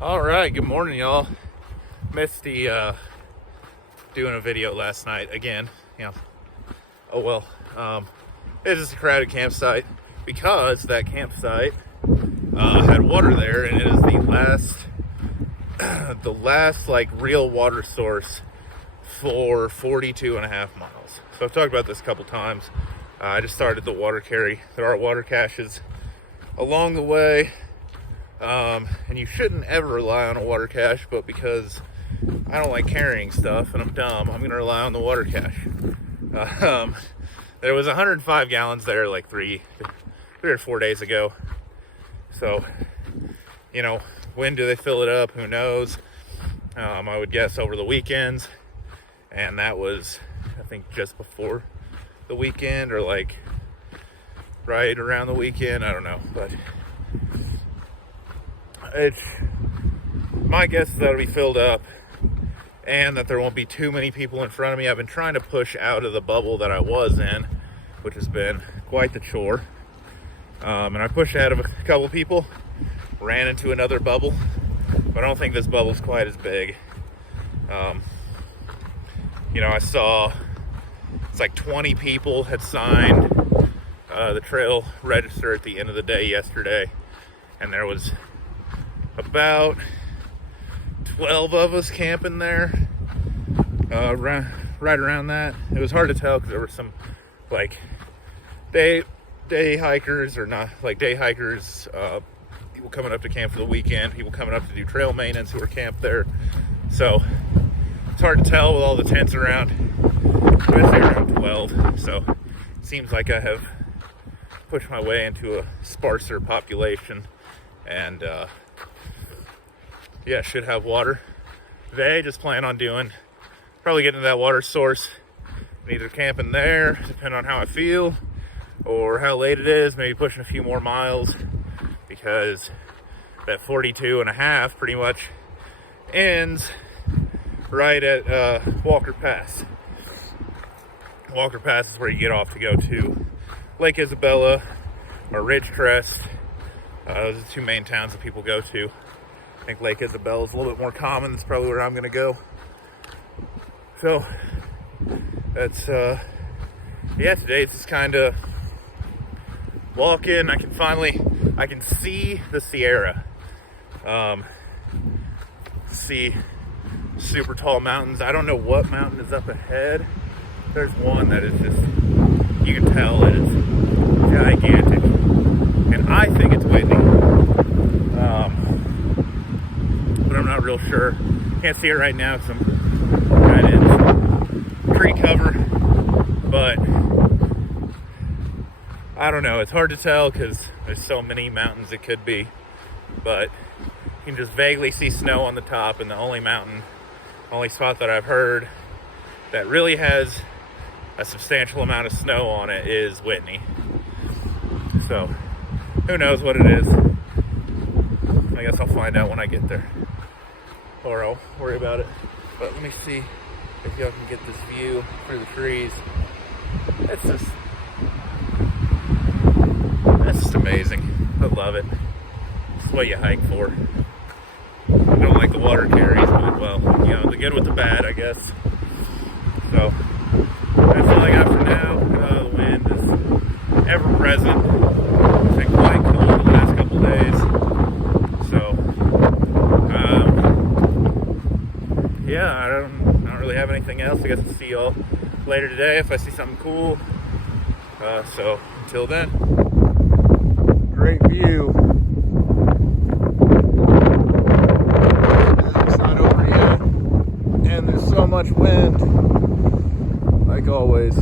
All right, good morning, y'all. Missed the doing a video last night again. Oh well. It's just a crowded campsite because that campsite had water there, and it is the last like real water source for 42.5 miles. So I've talked about this a couple times. I just started the water carry. There are water caches along the way. And you shouldn't ever rely on a water cache, but because I don't like carrying stuff and I'm dumb, I'm going to rely on the water cache. There was 105 gallons there like three or 4 days ago. So, when do they fill it up? Who knows? I would guess over the weekends. And that was, I think, just before the weekend or like right around the weekend. I don't know, but it's my guess is that'll be filled up and that there won't be too many people in front of me. I've been trying to push out of the bubble that I was in, which has been quite the chore. And I pushed out of a couple people, ran into another bubble, but I don't think this bubble's quite as big. I saw it's like 20 people had signed the trail register at the end of the day yesterday, and there was about 12 of us camping there, right around that. It was hard to tell because there were some like day hikers or not like day hikers, people coming up to camp for the weekend, people coming up to do trail maintenance who were camped there. So it's hard to tell with all the tents around. I'd say around 12. So it seems like I have pushed my way into a sparser population, and should have water today. Just plan on probably getting to that water source and either camping there, depending on how I feel, or how late it is, maybe pushing a few more miles, because that 42.5 pretty much ends right at Walker Pass. Walker Pass is where you get off to go to Lake Isabella or Ridge Crest. Those are the two main towns that people go to. I think Lake Isabella is a little bit more common. That's probably where I'm going to go. So that's today it's just kind of walking. I can see the Sierra, see super tall mountains. I don't know what mountain is up ahead. There's one that is just, you can tell it is gigantic, and I think it's Whitney, but I'm not real sure. Can't see it right now because I'm right in tree cover, but I don't know. It's hard to tell because there's so many mountains it could be, but you can just vaguely see snow on the top, and the only spot that I've heard that really has a substantial amount of snow on it is Whitney. So who knows what it is. I guess I'll find out when I get there, or I'll worry about it. But let me see if y'all can get this view through the trees. That's just amazing. I love it. It's what you hike for. I don't like the water carries, but the good with the bad, I guess. So that's all I got for now. The wind is ever present. It's been quite cold the last couple days. So I don't really have anything else. I guess I'll see y'all later today if I see something cool. So until then, great view. It's not over yet, and there's so much wind, like always.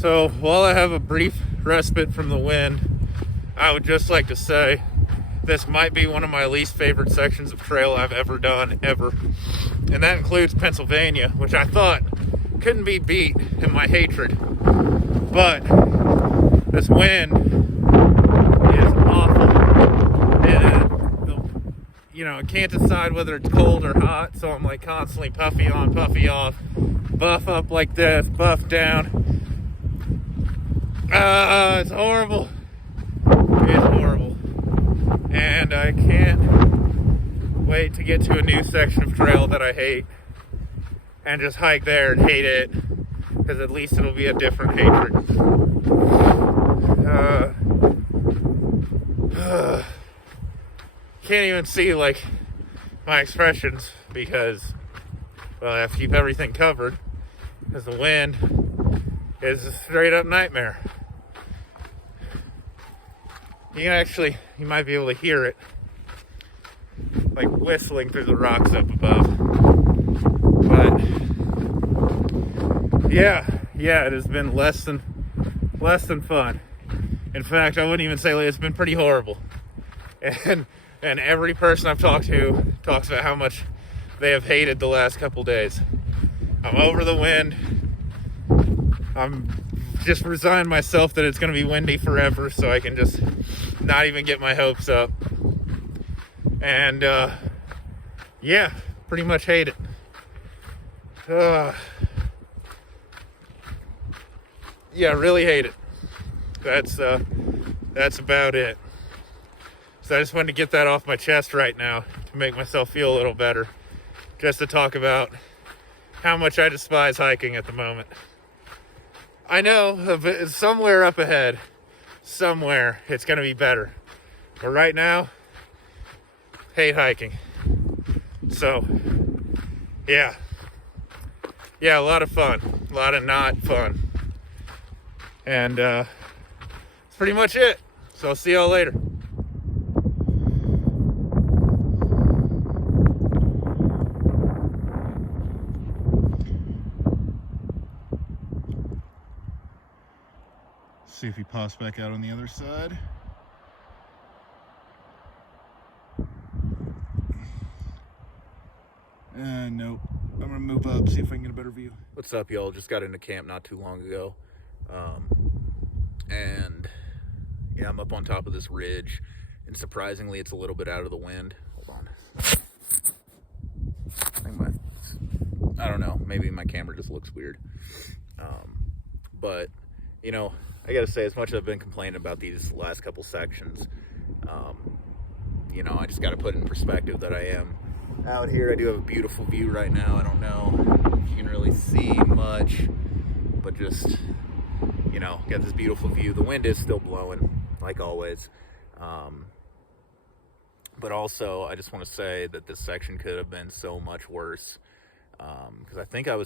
So while I have a brief respite from the wind, I would just like to say this might be one of my least favorite sections of trail I've ever done, ever. And that includes Pennsylvania, which I thought couldn't be beat in my hatred. But this wind is awful. And I can't decide whether it's cold or hot, so I'm like constantly puffy on, puffy off, buff up like this, buff down. It's horrible. It's horrible. And and I can't wait to get to a new section of trail that I hate and just hike there and hate it, because at least it'll be a different hatred. Can't even see like my expressions because, well, I have to keep everything covered because the wind is a straight up nightmare. You might be able to hear it like whistling through the rocks up above. But yeah, it has been less than fun. In fact, I wouldn't even say it's been pretty horrible. And every person I've talked to talks about how much they have hated the last couple days. I'm over the wind. I'm just resigned myself that it's going to be windy forever, so I can just not even get my hopes up. And yeah, pretty much hate it. Yeah, really hate it. That's about it. So I just wanted to get that off my chest right now to make myself feel a little better. Just to talk about how much I despise hiking at the moment. I know somewhere up ahead, somewhere it's going to be better. But right now, hate hiking. So, yeah, a lot of fun, a lot of not fun. And that's pretty much it. So I'll see y'all later. See if he pops back out on the other side. Nope. I'm gonna move up, see if I can get a better view. What's up, y'all? Just got into camp not too long ago. And yeah, I'm up on top of this ridge, and surprisingly, it's a little bit out of the wind. Hold on. I don't know, maybe my camera just looks weird. But, you know, I gotta say, as much as I've been complaining about these last couple sections, you know, I just gotta put in perspective that I am out here. I do have a beautiful view right now. I don't know if you can really see much, but just, you know, got this beautiful view. The wind is still blowing, like always. But also, I just want to say that this section could have been so much worse. Because I think I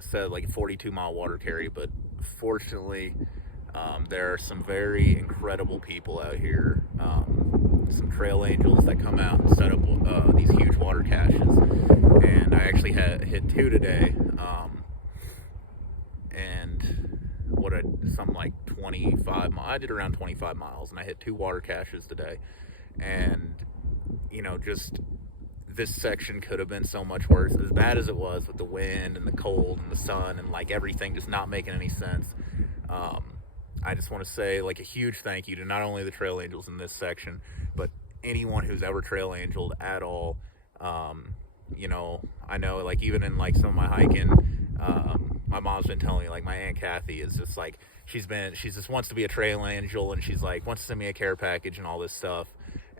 said like a 42-mile water carry, but fortunately, there are some very incredible people out here. Some trail angels that come out and set up these huge water caches. And I actually hit 2 today. And something like 25 miles. I did around 25 miles, and I hit 2 water caches today. And, you know, just this section could have been so much worse. As bad as it was with the wind and the cold and the sun and like everything just not making any sense. I just want to say like a huge thank you to not only the trail angels in this section, but anyone who's ever trail angeled at all. You know, I know like even in like some of my hiking, my mom's been telling me like my Aunt Kathy is just like, she just wants to be a trail angel, and she's like wants to send me a care package and all this stuff.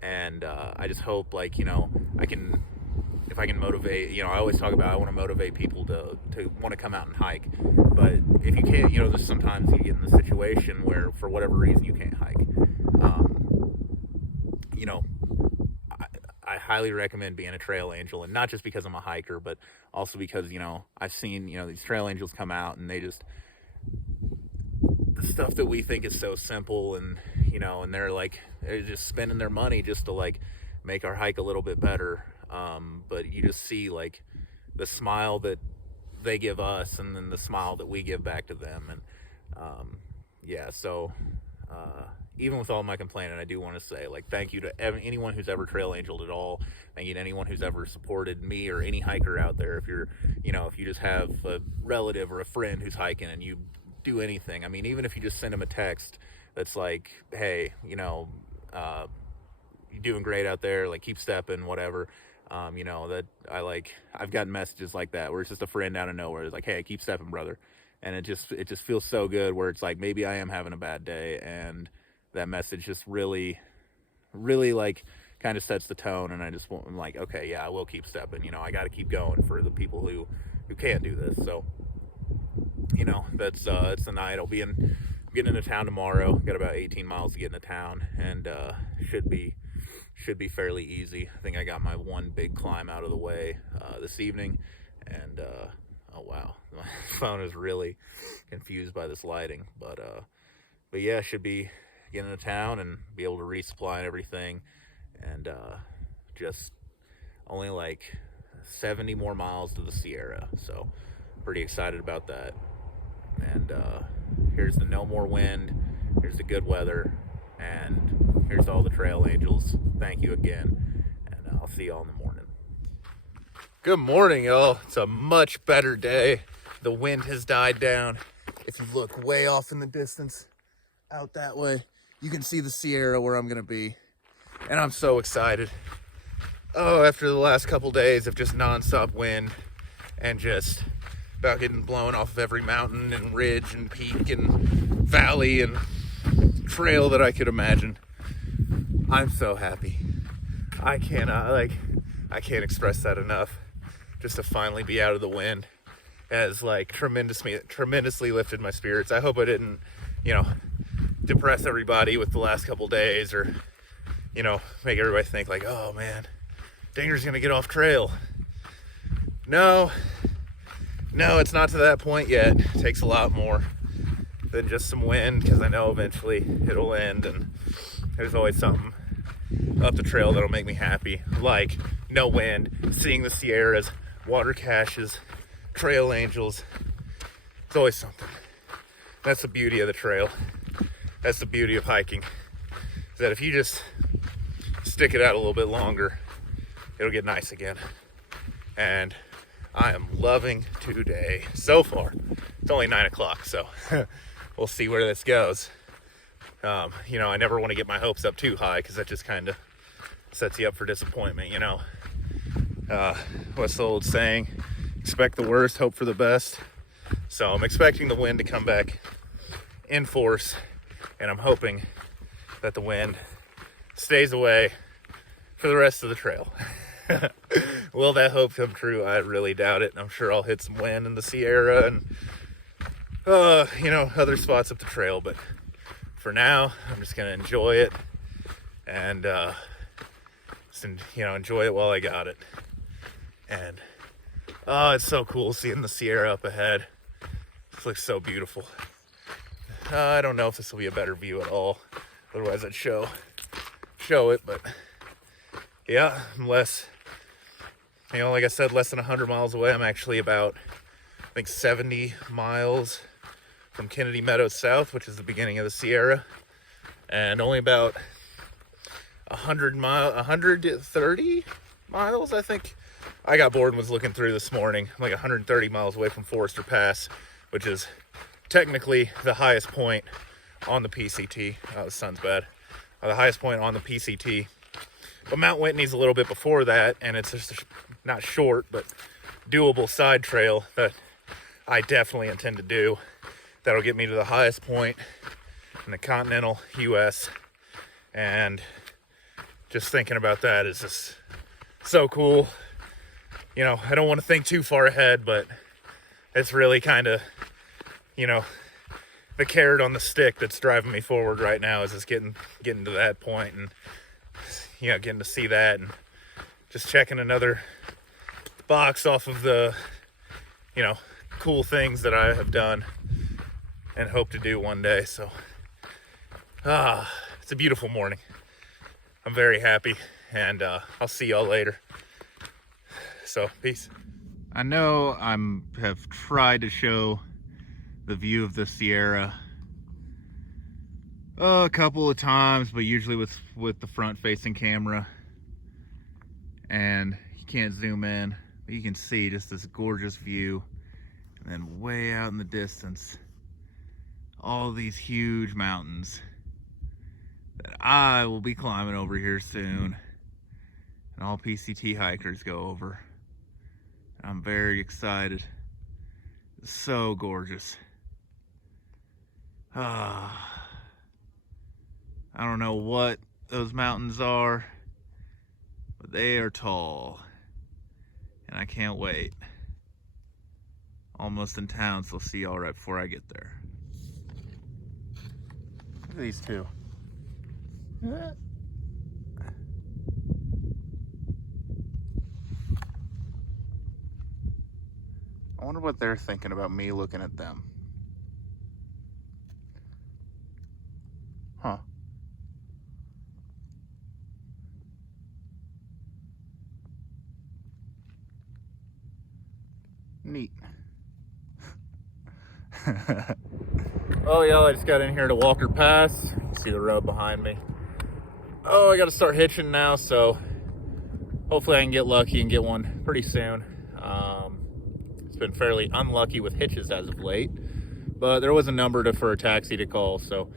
And I just hope like, you know, if I can motivate, you know, I always talk about I want to motivate people to want to come out and hike. But if you can't, you know, there's sometimes you get in the situation where for whatever reason you can't hike. You know, I highly recommend being a trail angel, and not just because I'm a hiker, but also because, you know, I've seen, you know, these trail angels come out and the stuff that we think is so simple, and, you know, and they're just spending their money just to like make our hike a little bit better. But you just see like the smile that they give us, and then the smile that we give back to them. And yeah, so even with all my complaining, I do want to say like thank you to anyone who's ever trail angeled at all. Thank you to anyone who's ever supported me or any hiker out there. If you're, you know, if you just have a relative or a friend who's hiking and you do anything, I mean, even if you just send them a text that's like, hey, you know, you're doing great out there, like keep stepping, whatever. You know, that I've gotten messages like that where it's just a friend out of nowhere. It's like, hey, keep stepping, brother. And it just feels so good, where it's like, maybe I am having a bad day, and that message just really, really like kind of sets the tone, and I'm like, okay, yeah, I will keep stepping. You know, I got to keep going for the people who can't do this. So, you know, that's it's the night. I'm getting into town tomorrow. Got about 18 miles to get into town, and should be fairly easy. I think I got my one big climb out of the way this evening, and oh wow, my phone is really confused by this lighting, but yeah, should be getting into town and be able to resupply and everything, and just only like 70 more miles to the Sierra, so pretty excited about that. And here's the no more wind, here's the good weather, and here's all the trail angels. Thank you again, and I'll see y'all in the morning. Good morning, y'all. It's a much better day. The wind has died down. If you look way off in the distance, out that way, you can see the Sierra where I'm gonna be, and I'm so excited. Oh, after the last couple days of just nonstop wind and just about getting blown off of every mountain and ridge and peak and valley and trail that I could imagine, I'm so happy. I can't express that enough. Just to finally be out of the wind has like tremendously lifted my spirits. I hope I didn't, you know, depress everybody with the last couple days, or, you know, make everybody think like, oh man, Dinger's gonna get off trail. No, it's not to that point yet. It takes a lot more than just some wind, because I know eventually it'll end, and there's always something up the trail that'll make me happy, like no wind, seeing the Sierras, water caches, trail angels. It's always something. That's the beauty of the trail. That's the beauty of hiking, is that if you just stick it out a little bit longer, it'll get nice again. And I am loving today so far. It's only 9 o'clock, so we'll see where this goes. You know, I never want to get my hopes up too high, because that just kind of sets you up for disappointment, you know. What's the old saying? Expect the worst, hope for the best. So I'm expecting the wind to come back in force, and I'm hoping that the wind stays away for the rest of the trail. Will that hope come true? I really doubt it. I'm sure I'll hit some wind in the Sierra and you know, other spots up the trail, but for now I'm just gonna enjoy it, and you know, enjoy it while I got it. And oh, it's so cool seeing the Sierra up ahead. This looks so beautiful. I don't know if this will be a better view at all, otherwise I'd show it, but yeah, I'm less, you know, like I said, less than 100 miles away. I'm actually about, I think, 70 miles from Kennedy Meadows South, which is the beginning of the Sierra, and only about 130 miles, I think. I got bored and was looking through this morning. I'm like 130 miles away from Forester Pass, which is technically the highest point on the PCT. Oh, the sun's bad. The highest point on the PCT. But Mount Whitney's a little bit before that, and it's just not short, but doable side trail that I definitely intend to do. That'll get me to the highest point in the continental US, and just thinking about that is just so cool. You know, I don't want to think too far ahead, but it's really kind of, you know, the carrot on the stick that's driving me forward right now is just getting to that point, and, you know, getting to see that, and just checking another box off of the, you know, cool things that I have done and hope to do one day. So it's a beautiful morning. I'm very happy, and I'll see y'all later. So peace. I know have tried to show the view of the Sierra a couple of times, but usually with the front facing camera, and you can't zoom in, but you can see just this gorgeous view. And then way out in the distance, all these huge mountains that I will be climbing over here soon, and all PCT hikers go over. I'm very excited. It's so gorgeous. I don't know what those mountains are. but they are tall, and I can't wait. Almost in town, so I'll see y'all right before I get there. Look at these two. I wonder what they're thinking about me looking at them. Huh. Neat. Oh, yeah, I just got in here to Walker Pass. You can see the road behind me. Oh, I got to start hitching now, so hopefully I can get lucky and get one pretty soon. It's been fairly unlucky with hitches as of late, but there was a number for a taxi to call, so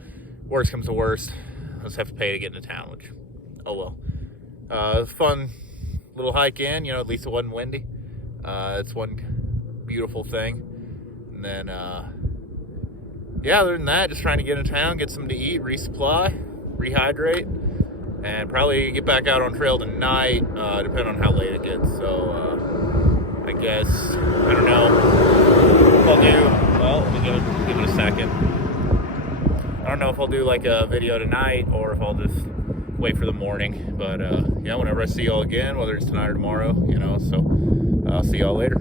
worst comes to worst, I'll just have to pay to get into town, which, oh well. Fun little hike in, at least it wasn't windy. It's one beautiful thing. And then, yeah, other than that, just trying to get in town, get something to eat, resupply, rehydrate, and probably get back out on trail tonight, depending on how late it gets. So, I guess, I don't know if I'll do, well, let me give it a second. I don't know if I'll do like a video tonight or if I'll just wait for the morning. But, yeah, whenever I see y'all again, whether it's tonight or tomorrow, so I'll see y'all later.